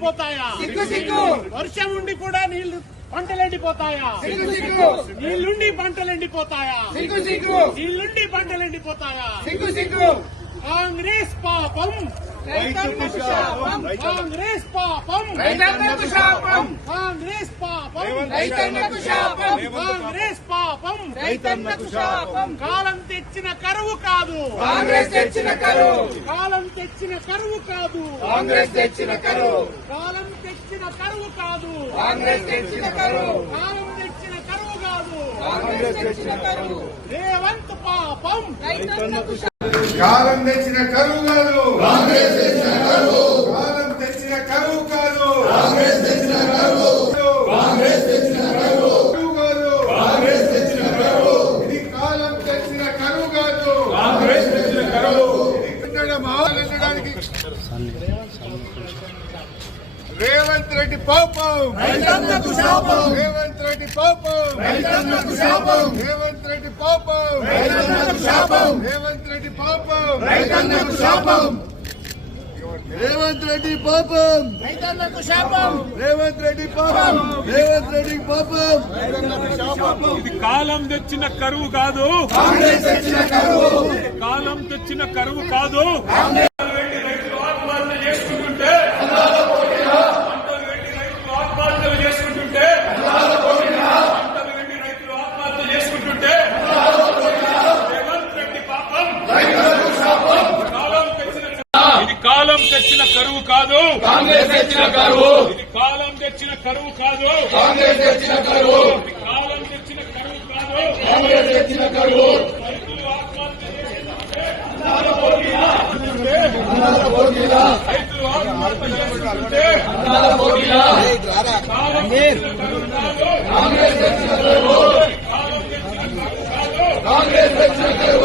ఎండిపోతాయా? వర్షం ఉండి కూడా పంటలు ఎండిపోతాయా? నీళ్లుండి పంటలు ఎండిపోతాయా? నీళ్లుండి పంటలు ఎండిపోతాయా? కాంగ్రెస్ పాపం, కాంగ్రెస్ పాపం, కాంగ్రెస్ పాపం, కాంగ్రెస్ పాపం. కాలం తెచ్చిన కరువు కాదు, కాంగ్రెస్ తెచ్చిన కరువు. కాలం తెచ్చిన కరువు కాదు, కాంగ్రెస్ తెచ్చిన కరువు. కాలం తెచ్చిన కరువు కాదు, కాంగ్రెస్ తెచ్చిన కరువు. కాలం తెచ్చిన కరువు కాదు, కాంగ్రెస్ తెచ్చిన కరువు. రేవంత్ పాపం. కాలం తెచ్చిన కరువు కాదు, కాంగ్రెస్ తెచ్చిన కరువు. కాలం తెచ్చిన కరువు కాదు, కాంగ్రెస్ తెచ్చిన కరువు. కాంగ్రెస్ తెచ్చిన కరువు. కాదు, కాంగ్రెస్ తెచ్చిన కరువు. ఇది కాలం తెచ్చిన కరువు కాదు, కాంగ్రెస్ తెచ్చిన కరువు. మావలనడానికి రేవంత్ రెడ్డి పాపం, రైతన్నకు శాపం. రేవంత్ రెడ్డి పాపం, రైతన్నకు శాపం. రేవంత్ రెడ్డి పాపం, రైతన్నకు శాపం. రేవంత్ రెడ్డి పాపం, రైతన్నకు శాపం. రేవంత్ రెడ్డి పాపం, రైతన్నకు శాపం. రేవంత్ రెడ్డి పాపం, రేవంత్ రెడ్డి పాపం. ఇది కాలం తెచ్చిన కరువు కాదు, కాంగ్రెస్ తెచ్చిన కరువు. కాలం తెచ్చిన కరువు కాదు. రైతులు ఆత్మహత్యలు చేసుకుంటుంటే, పంటలు పెట్టి రైతులు ఆత్మహత్యలు చేసుకుంటుంటే, పంటలు పెట్టి రైతులు ఆత్మహత్యలు చేసుకుంటుంటే, రేవంత్ రెడ్డి పాపం, రైతన్నకు శాపం. ఇది కాలం తెచ్చిన కరువు కాదు, కాంగ్రెస్ తెచ్చిన కరువు. ఇది కాలం తెచ్చిన కరువు కాదు, కాంగ్రెస్ తెచ్చిన కరువు. ఇది కాలం తెచ్చిన కరువు కాదు. కాంగ్రెస్ తెచ్చిన కరువు. రైతులు ఆత్మహత్య చేసుకుంటుంటే, అన్నాల పోటీలా. రైతులు ఆత్మహత్య చేసుకుంటుంటే, అన్నాల పోటీలా. కాలం తెచ్చిన కరువు కాదు, కాంగ్రెస్ తెచ్చిన కరువు. కాలం తెచ్చిన కరువు కాదు. కాంగ్రెస్ తెచ్చిన కరువు.